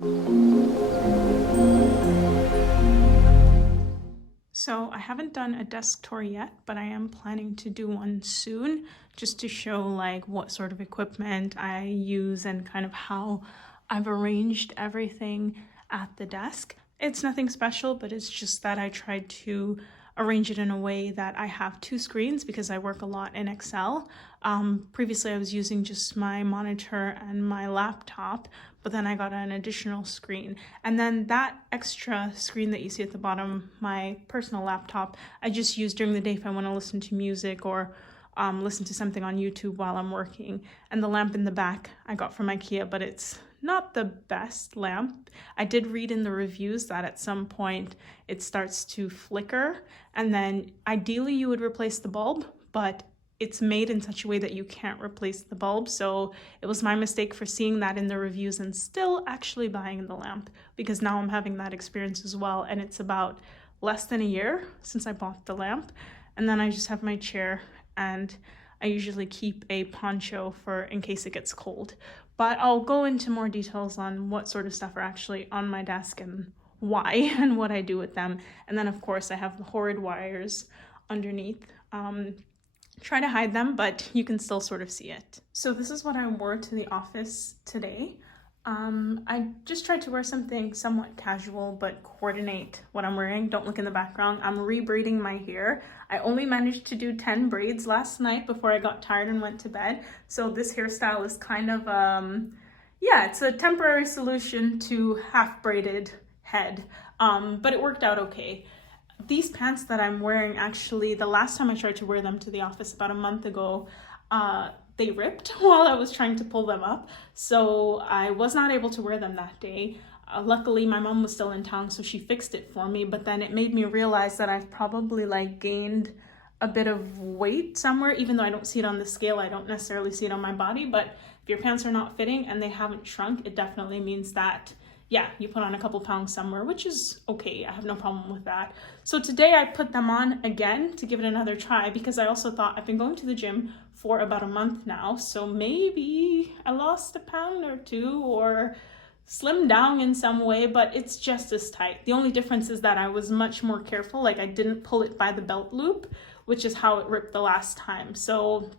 So I haven't done a desk tour yet, but I am planning to do one soon just to show like what sort of equipment I use and kind of how I've arranged everything at the desk. It's nothing special, but it's just that I tried to arrange it in a way that I have two screens because I work a lot in Excel. Previously I was using just my monitor and my laptop, but then I got an additional screen. And then that extra screen that you see at the bottom, my personal laptop, I just use during the day if I want to listen to music or listen to something on YouTube while I'm working. And the lamp in the back I got from IKEA, but it's not the best lamp. I did read in the reviews that at some point it starts to flicker, and then ideally you would replace the bulb, but it's made in such a way that you can't replace the bulb. So it was my mistake for seeing that in the reviews and still actually buying the lamp, because now I'm having that experience as well. And it's about less than a year since I bought the lamp. And then I just have my chair, and I usually keep a poncho for in case it gets cold. But I'll go into more details on what sort of stuff are actually on my desk and why and what I do with them. And then of course I have the horrid wires underneath. Try to hide them, but you can still sort of see it. So this is what I wore to the office today. I just tried to wear something somewhat casual, but coordinate what I'm wearing. Don't look in the background. I'm rebraiding my hair. I only managed to do 10 braids last night before I got tired and went to bed. So this hairstyle is kind of, yeah, it's a temporary solution to half braided head, but it worked out okay. These pants that I'm wearing, actually, the last time I tried to wear them to the office about a month ago, they ripped while I was trying to pull them up. So I was not able to wear them that day. Luckily, my mom was still in town, so she fixed it for me. But then it made me realize that I've probably like gained a bit of weight somewhere, even though I don't see it on the scale. I don't necessarily see it on my body. But if your pants are not fitting and they haven't shrunk, it definitely means that yeah, you put on a couple pounds somewhere, which is okay. I have no problem with that. So today I put them on again to give it another try, because I also thought I've been going to the gym for about a month now, so maybe I lost a pound or two or slimmed down in some way, but it's just as tight. The only difference is that I was much more careful. Like I didn't pull it by the belt loop, which is how it ripped the last time. So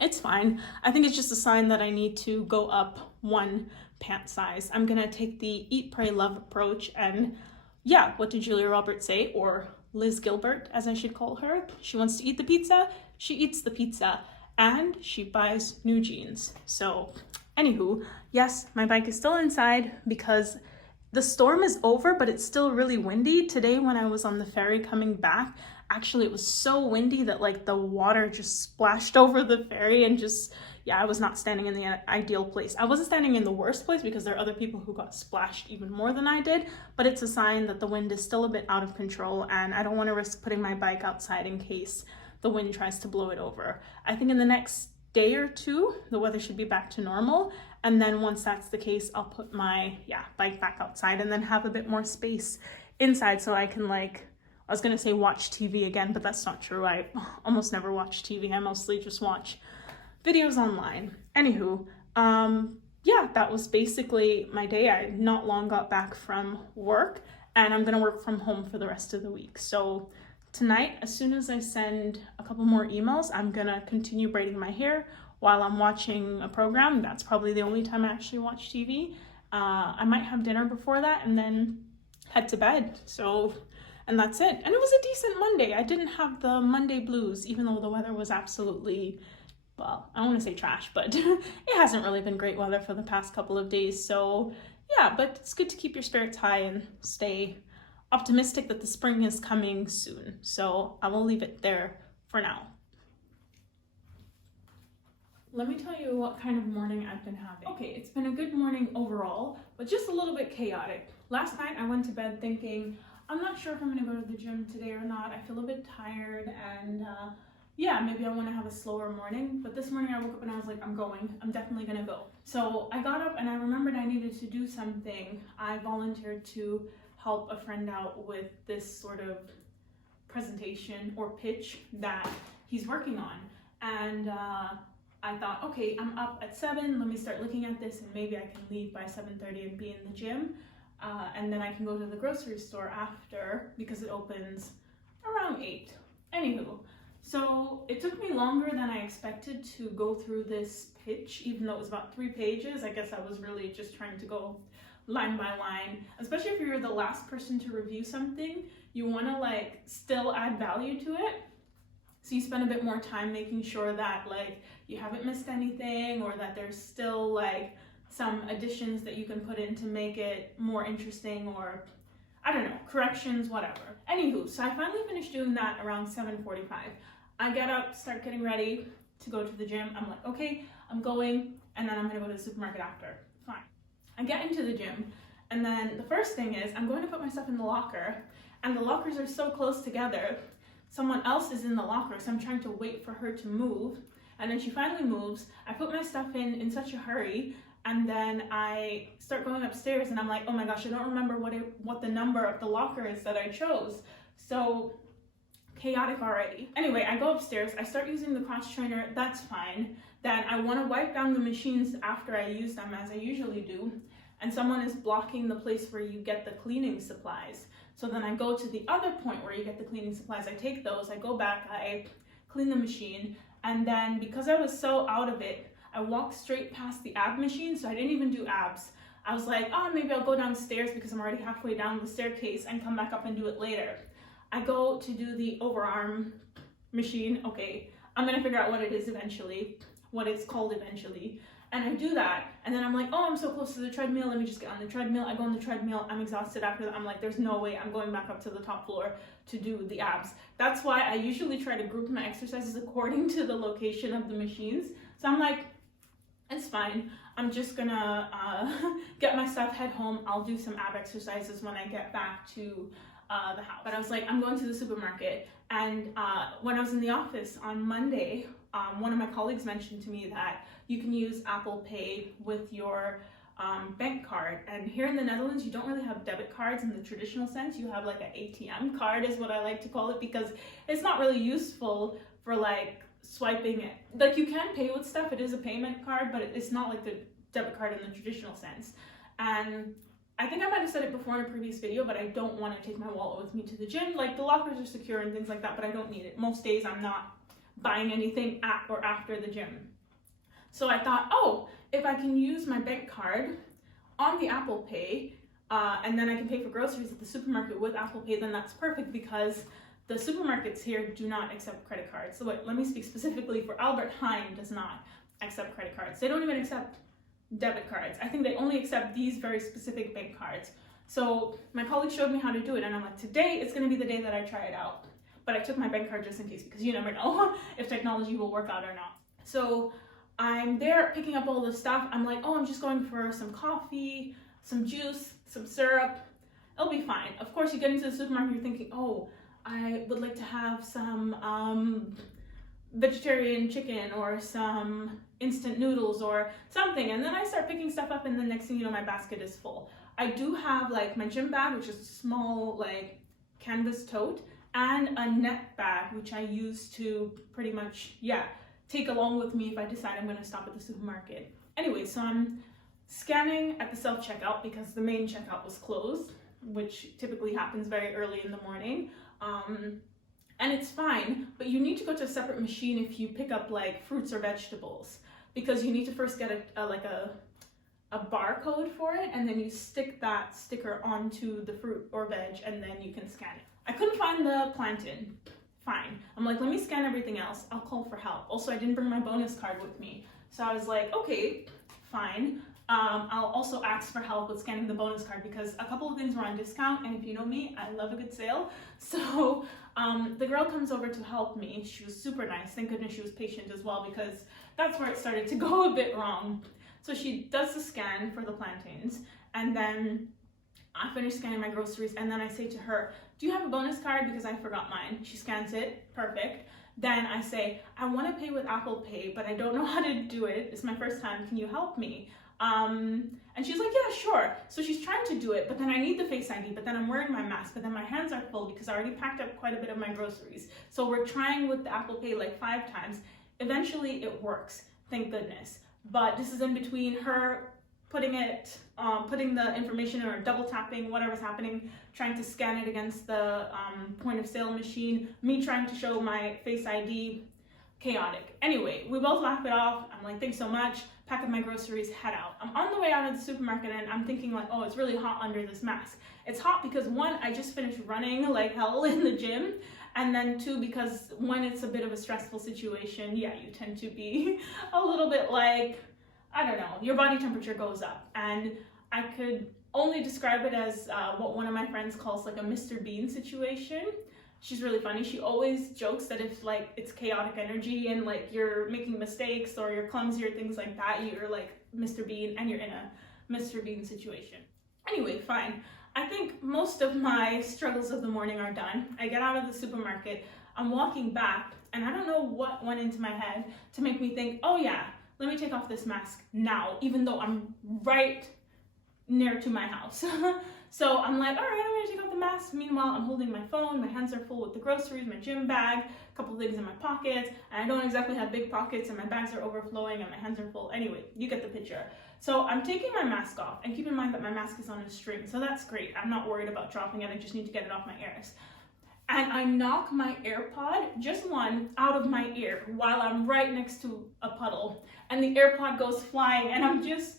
it's fine. I think it's just a sign that I need to go up one pant size. I'm gonna take the eat, pray, love approach, and yeah, what did Julia Roberts say, or Liz Gilbert as I should call her? She wants to eat the pizza, she eats the pizza, and she buys new jeans. So anywho, yes, my bike is still inside because the storm is over, but it's still really windy. Today when I was on the ferry coming back, actually it was so windy that like the water just splashed over the ferry, and just, yeah, I was not standing in the ideal place. I wasn't standing in the worst place because there are other people who got splashed even more than I did, but it's a sign that the wind is still a bit out of control, and I don't want to risk putting my bike outside in case the wind tries to blow it over. I think in the next day or two, the weather should be back to normal. And then once that's the case, I'll put my bike back outside and then have a bit more space inside so I can, like, I was gonna say watch TV again, but that's not true. I almost never watch TV. I mostly just watch videos online. Anywho, yeah, that was basically my day. I not long got back from work, and I'm gonna work from home for the rest of the week. So tonight, as soon as I send a couple more emails, I'm gonna continue braiding my hair while I'm watching a program. That's probably the only time I actually watch TV. I might have dinner before that and then head to bed. So, and that's it. And it was a decent Monday. I didn't have the Monday blues, even though the weather was absolutely, well, I don't want to say trash, but it hasn't really been great weather for the past couple of days. So yeah, but it's good to keep your spirits high and stay optimistic that the spring is coming soon. So I will leave it there for now. Let me tell you what kind of morning I've been having. Okay, it's been a good morning overall, but just a little bit chaotic. Last night I went to bed thinking, I'm not sure if I'm gonna go to the gym today or not. I feel a bit tired, and yeah, maybe I wanna have a slower morning. But this morning I woke up and I was like, I'm going. I'm definitely gonna go. So I got up and I remembered I needed to do something. I volunteered to help a friend out with this sort of presentation or pitch that he's working on. And I thought, okay, I'm up at 7, let me start looking at this and maybe I can leave by 7:30 and be in the gym. And then I can go to the grocery store after because it opens around 8. Anywho, so it took me longer than I expected to go through this pitch, even though it was about 3 pages. I guess I was really just trying to go line by line, especially if you're the last person to review something, you want to like still add value to it. So you spend a bit more time making sure that like you haven't missed anything, or that there's still like some additions that you can put in to make it more interesting, or I don't know, corrections, whatever. Anywho, so I finally finished doing that around 7:45. I get up, start getting ready to go to the gym. I'm like, okay, I'm going, and then I'm gonna go to the supermarket after. Fine. I get into the gym, and then the first thing is I'm going to put my stuff in the locker, and the lockers are so close together. Someone else is in the locker, so I'm trying to wait for her to move, and then she finally moves. I put my stuff in such a hurry, and then I start going upstairs, and I'm like, oh my gosh, I don't remember what the number of the locker is that I chose. So chaotic already. Anyway, I go upstairs, I start using the cross trainer, that's fine. Then I want to wipe down the machines after I use them, as I usually do, and someone is blocking the place where you get the cleaning supplies. So then I go to the other point where you get the cleaning supplies, I take those, I go back, I clean the machine, and then because I was so out of it, I walked straight past the ab machine, so I didn't even do abs. I was like, oh, maybe I'll go downstairs because I'm already halfway down the staircase and come back up and do it later. I go to do the overarm machine. Okay, I'm gonna figure out what it is eventually, what it's called eventually. And I do that, and then I'm like, oh, I'm so close to the treadmill, let me just get on the treadmill. I go on the treadmill, I'm exhausted after that. I'm like, there's no way I'm going back up to the top floor to do the abs. That's why I usually try to group my exercises according to the location of the machines. So I'm like, it's fine. I'm just gonna get my stuff, head home. I'll do some ab exercises when I get back to the house. But I was like, I'm going to the supermarket. And when I was in the office on Monday, one of my colleagues mentioned to me that you can use Apple Pay with your bank card. And here in the Netherlands, you don't really have debit cards in the traditional sense. You have like an ATM card is what I like to call it, because it's not really useful for like swiping it. Like you can pay with stuff, it is a payment card, but it's not like the debit card in the traditional sense. And I think I might have said it before in a previous video, but I don't want to take my wallet with me to the gym. Like the lockers are secure and things like that, but I don't need it. Most days I'm not buying anything at or after the gym. So I thought, oh, if I can use my bank card on the Apple Pay, and then I can pay for groceries at the supermarket with Apple Pay, then that's perfect, because the supermarkets here do not accept credit cards. So wait, let me speak specifically for Albert Heijn does not accept credit cards. They don't even accept debit cards. I think they only accept these very specific bank cards. So my colleague showed me how to do it, and I'm like, today is gonna be the day that I try it out. But I took my bank card just in case, because you never know if technology will work out or not. So I'm there picking up all the stuff. I'm like, oh, I'm just going for some coffee, some juice, some syrup. It'll be fine. Of course, you get into the supermarket, you're thinking, oh, I would like to have some vegetarian chicken or some instant noodles or something. And then I start picking stuff up, and the next thing you know, my basket is full. I do have like my gym bag, which is a small like canvas tote, and a net bag, which I use to pretty much, take along with me if I decide I'm gonna stop at the supermarket. Anyway, so I'm scanning at the self-checkout because the main checkout was closed, which typically happens very early in the morning. And it's fine, but you need to go to a separate machine if you pick up like fruits or vegetables, because you need to first get a barcode for it, and then you stick that sticker onto the fruit or veg, and then you can scan it. I couldn't find the plantain. Fine. I'm like, let me scan everything else. I'll call for help. Also, I didn't bring my bonus card with me. So I was like, okay, fine. I'll also ask for help with scanning the bonus card because a couple of things were on discount, and if you know me, I love a good sale. So the girl comes over to help me. She was super nice. Thank goodness she was patient as well, because that's where it started to go a bit wrong. So she does the scan for the plantains, and then I finish scanning my groceries, and then I say to her, do you have a bonus card? Because I forgot mine. She scans it, perfect. Then I say, I want to pay with Apple Pay, but I don't know how to do it. It's my first time, can you help me? And she's like, yeah, sure. So she's trying to do it, but then I need the Face ID, but then I'm wearing my mask, but then my hands are full because I already packed up quite a bit of my groceries. So we're trying with the Apple Pay like 5 times. Eventually it works. thank goodness. But this is in between her putting the information or double tapping whatever's happening, trying to scan it against the point of sale machine, me trying to show my Face ID. Chaotic. Anyway, we both laugh it off. I'm like, thanks so much. Pack up my groceries, head out. I'm on the way out of the supermarket and I'm thinking like, oh, it's really hot under this mask. It's hot because one, I just finished running like hell in the gym. And then two, because when it's a bit of a stressful situation, yeah, you tend to be a little bit like, I don't know, your body temperature goes up. And I could only describe it as what one of my friends calls like a Mr. Bean situation. She's really funny. She always jokes that if like it's chaotic energy and like you're making mistakes or you're clumsy or things like that, you're like Mr. Bean and you're in a Mr. Bean situation. Anyway, fine. I think most of my struggles of the morning are done. I get out of the supermarket, I'm walking back, and I don't know what went into my head to make me think, oh yeah, let me take off this mask now, even though I'm right near to my house. So I'm like, all right, I'm gonna take off the mask. Meanwhile, I'm holding my phone, my hands are full with the groceries, my gym bag, a couple things in my pockets, and I don't exactly have big pockets and my bags are overflowing and my hands are full. Anyway, you get the picture. So I'm taking my mask off, and keep in mind that my mask is on a string, so that's great. I'm not worried about dropping it, I just need to get it off my ears. And I knock my AirPod, just one, out of my ear while I'm right next to a puddle, and the AirPod goes flying, and I'm just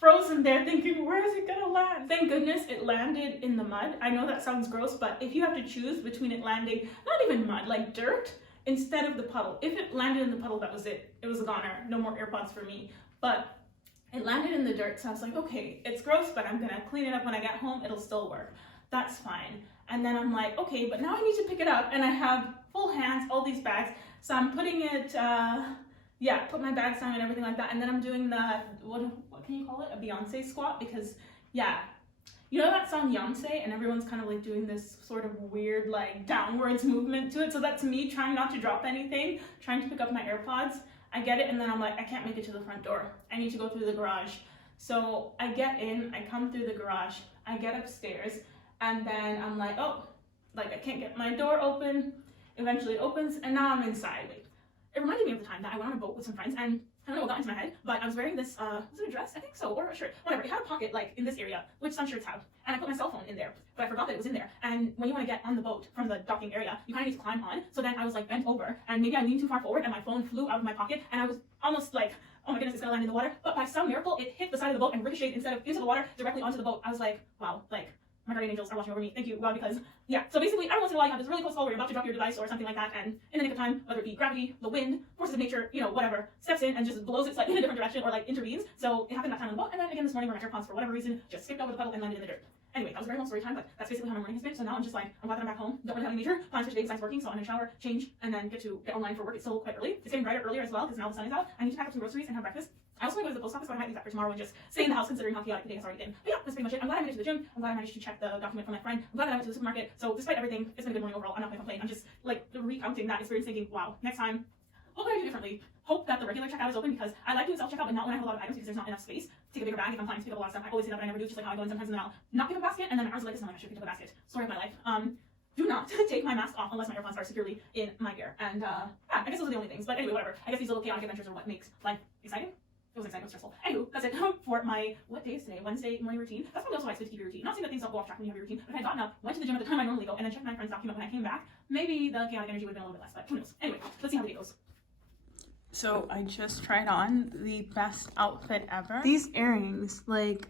frozen there thinking, where is it gonna land? Thank goodness it landed in the mud. I know that sounds gross, but if you have to choose between it landing, not even mud, like dirt, instead of the puddle. If it landed in the puddle, that was it. It was a goner. No more AirPods for me. But it landed in the dirt, so I was like, okay, it's gross, but I'm gonna clean it up when I get home. It'll still work. That's fine. And then I'm like, okay, but now I need to pick it up, and I have full hands, all these bags. So I'm putting it, put my bags down and everything like that. And then I'm doing the, what can you call it? A Beyonce squat, because yeah, you know that song Beyonce, and everyone's kind of like doing this sort of weird like downwards movement to it. So that's me trying not to drop anything, trying to pick up my AirPods. I get it, and then I'm like, I can't make it to the front door. I need to go through the garage. So I get in, I come through the garage, I get upstairs, and then I'm like, oh, like I can't get my door open. Eventually it opens, and now I'm inside. It reminded me of the time that I went on a boat with some friends, and I don't know what got into my head, but I was wearing this, was it a dress? I think so, or a shirt, whatever. It had a pocket like in this area, which some shirts have, and I put my cell phone in there, but I forgot that it was in there. And when you want to get on the boat from the docking area, you kind of need to climb on. So then I was like bent over, and maybe I leaned too far forward, and my phone flew out of my pocket, and I was almost like, oh my goodness, it's gonna land in the water. But by some miracle, it hit the side of the boat and ricocheted instead of into the water, directly onto the boat. I was like, wow, like, my guardian angels are watching over me. Thank you, God, because yeah. So basically, every once in a while, you have this really close call where you're about to drop your device or something like that, and in the nick of time, whether it be gravity, the wind, forces of nature, you know, whatever, steps in and just blows it like in a different direction or like intervenes. So it happened that time on the boat, and then again this morning where my AirPods for whatever reason just skipped over the puddle and landed in the dirt. Anyway, that was a very long story time, but that's basically how my morning has been. So now I'm just like, I'm glad that I'm back home. Don't really have any major plans for today besides working, so I'm gonna shower, change, and then get online for work. It's still quite early. It's getting brighter earlier as well because now the sun is out. I need to pack up some groceries and have breakfast. I also want to go to the post office, but I might leave that for tomorrow and just stay in the house considering how chaotic the day has already been. But yeah, that's pretty much it. I'm glad I made it to the gym. I'm glad I managed to check the document from my friend. I'm glad that I went to the supermarket. So despite everything, it's been a good morning overall. I'm not gonna complain. I'm just like recounting that experience thinking, wow, next time, what could I do differently? Hope that the regular checkout is open because I like doing self-checkout, but not when I have a lot of items because there's not enough space to take a bigger bag if I'm planning to pick up a lot of stuff. I always say that, but I never do. It's just like how I go in sometimes and then I'll not pick up a basket and then my arms are like this and I'm like, I should pick up a basket. Story of my life. Do not take my mask off unless my AirPods are securely in my ear. And yeah, I guess those are the only things. But anyway, whatever. I guess these little chaotic adventures are what makes life exciting. It was exciting, it was stressful. Anywho, that's it for my, what day is today? Wednesday morning routine. That's probably also why it's good to keep your routine. Not saying that things don't go off track when you have your routine, but if I had gotten up, went to the gym at the time I normally go, and then checked my friend's document when I came back, maybe the chaotic energy would have been a little bit less, but who knows. Anyway, let's see how the day goes. So I just tried on the best outfit ever. These earrings, like,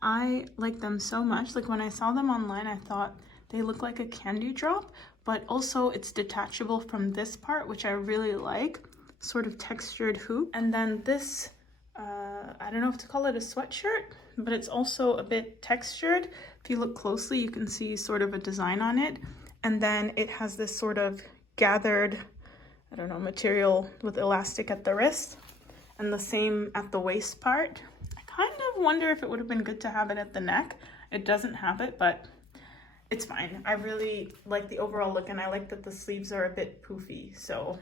I like them so much. Like when I saw them online, I thought they look like a candy drop, but also it's detachable from this part, which I really like. Sort of textured hoop. And then this, I don't know if to call it a sweatshirt, but it's also a bit textured. If you look closely, you can see sort of a design on it. And then it has this sort of gathered, I don't know, material with elastic at the wrist and the same at the waist part. I kind of wonder if it would have been good to have it at the neck. It doesn't have it, but it's fine. I really like the overall look and I like that the sleeves are a bit poofy. So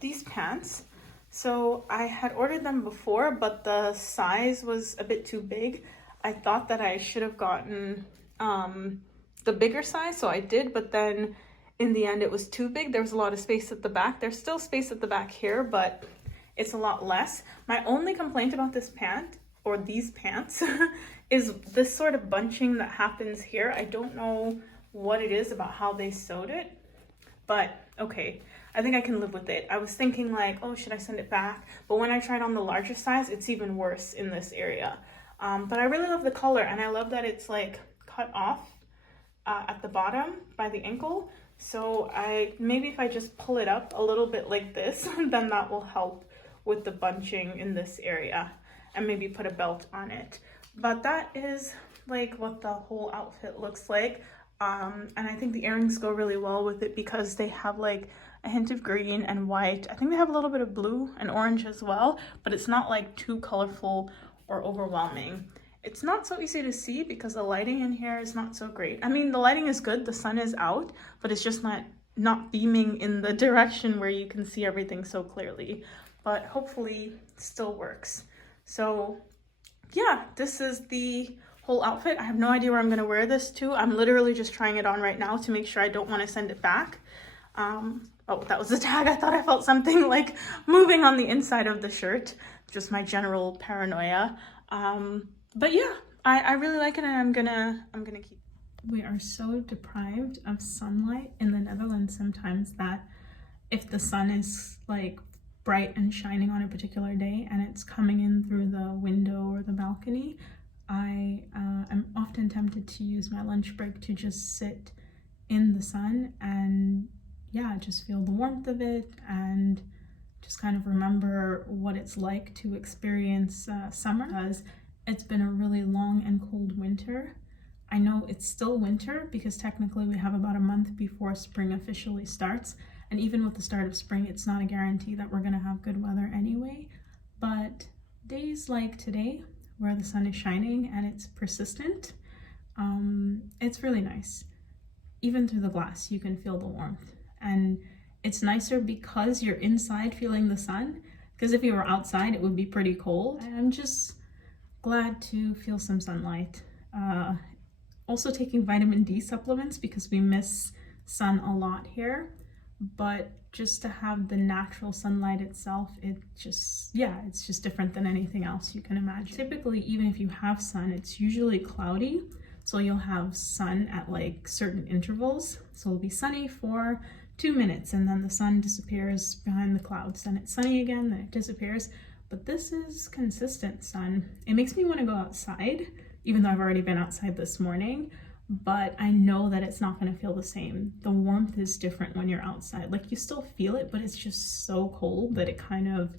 these pants, so I had ordered them before, but the size was a bit too big. I thought that I should have gotten the bigger size, so I did, but then in the end it was too big. There was a lot of space at the back. There's still space at the back here, but it's a lot less. My only complaint about this pant, or these pants, is this sort of bunching that happens here. I don't know what it is about how they sewed it, but okay, I think I can live with it. I was thinking like, oh, should I send it back? But when I tried on the larger size, it's even worse in this area. But I really love the color, and I love that it's like cut off at the bottom by the ankle. So maybe if I just pull it up a little bit like this, then that will help with the bunching in this area, and maybe put a belt on it. But that is like what the whole outfit looks like. And I think the earrings go really well with it because they have like a hint of green and white. I think they have a little bit of blue and orange as well, but it's not like too colorful or overwhelming. It's not so easy to see because the lighting in here is not so great. I mean, the lighting is good, the sun is out, but it's just not beaming in the direction where you can see everything so clearly. But hopefully it still works. So yeah, this is the whole outfit. I have no idea where I'm gonna wear this to. I'm literally just trying it on right now to make sure I don't want to send it back. Oh, that was the tag. I thought I felt something like moving on the inside of the shirt. Just my general paranoia. But yeah, I really like it, and I'm gonna keep it. We are so deprived of sunlight in the Netherlands sometimes that if the sun is like bright and shining on a particular day and it's coming in through the window or the balcony, I am often tempted to use my lunch break to just sit in the sun and yeah, just feel the warmth of it and just kind of remember what it's like to experience summer, because it's been a really long and cold winter. I know it's still winter because technically we have about a month before spring officially starts. And even with the start of spring, it's not a guarantee that we're gonna have good weather anyway. But days like today, where the sun is shining and it's persistent, it's really nice. Even through the glass, you can feel the warmth. And it's nicer because you're inside feeling the sun, because if you were outside, it would be pretty cold. I'm just glad to feel some sunlight. Also taking vitamin D supplements because we miss sun a lot here. But just to have the natural sunlight itself, it's just different than anything else you can imagine. Typically, even if you have sun, it's usually cloudy. So you'll have sun at like certain intervals. So it'll be sunny for 2 minutes and then the sun disappears behind the clouds. Then it's sunny again, then it disappears. But this is consistent sun. It makes me want to go outside, even though I've already been outside this morning. But I know that it's not going to feel the same. The warmth is different when you're outside. Like you still feel it, but it's just so cold that it kind of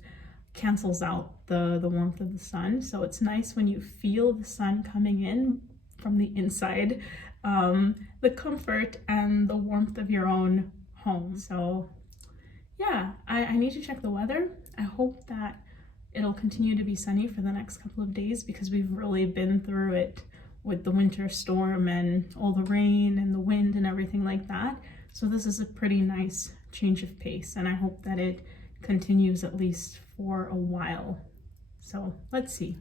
cancels out the warmth of the sun. So it's nice when you feel the sun coming in from the inside, the comfort and the warmth of your own home. So yeah, I need to check the weather. I hope that it'll continue to be sunny for the next couple of days because we've really been through it with the winter storm and all the rain and the wind and everything like that. So this is a pretty nice change of pace, and I hope that it continues at least for a while. So let's see.